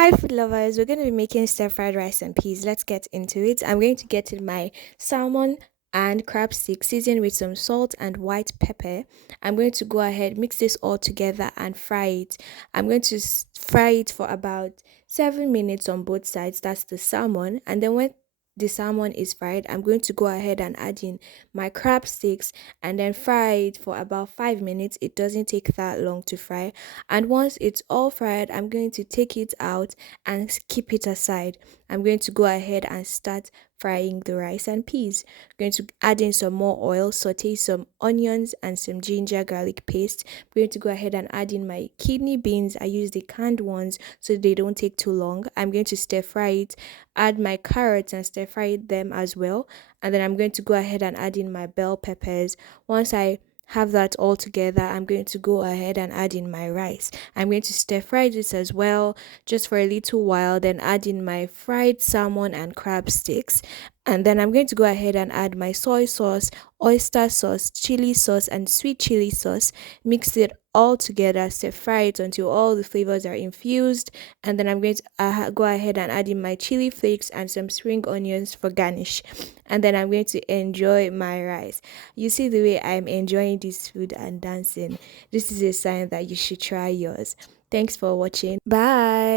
Hi, food lovers. We're going to be making stir fried rice and peas. Let's get into it. I'm going to get in my salmon and crab stick seasoned with some salt and white pepper. I'm going to go ahead, mix this all together and fry it. I'm going to fry it for about 7 minutes on both sides. That's the salmon. And then when the salmon is fried, I'm going to go ahead and add in my crab sticks and then fry it for about 5 minutes. It doesn't take that long to fry, and once it's all fried, I'm going to take it out and keep it aside. I'm going to go ahead and start frying the rice and peas. I'm going to add in some more oil, saute some onions and some ginger garlic paste. I'm going to go ahead and add in my kidney beans. I use the canned ones so they don't take too long. I'm going to stir fry it, add my carrots and stir fry them as well. And then I'm going to go ahead and add in my bell peppers. Once I have that all together, I'm going to go ahead and add in my rice. I'm going to stir fry this as well just for a little while, then add in my fried salmon and crab sticks. And then I'm going to go ahead and add my soy sauce, oyster sauce, chili sauce, and sweet chili sauce. Mix it all together, stir fry it until all the flavors are infused. And then I'm going to go ahead and add in my chili flakes and some spring onions for garnish. And then I'm going to enjoy my rice. You see the way I'm enjoying this food and dancing. This is a sign that you should try yours. Thanks for watching. Bye.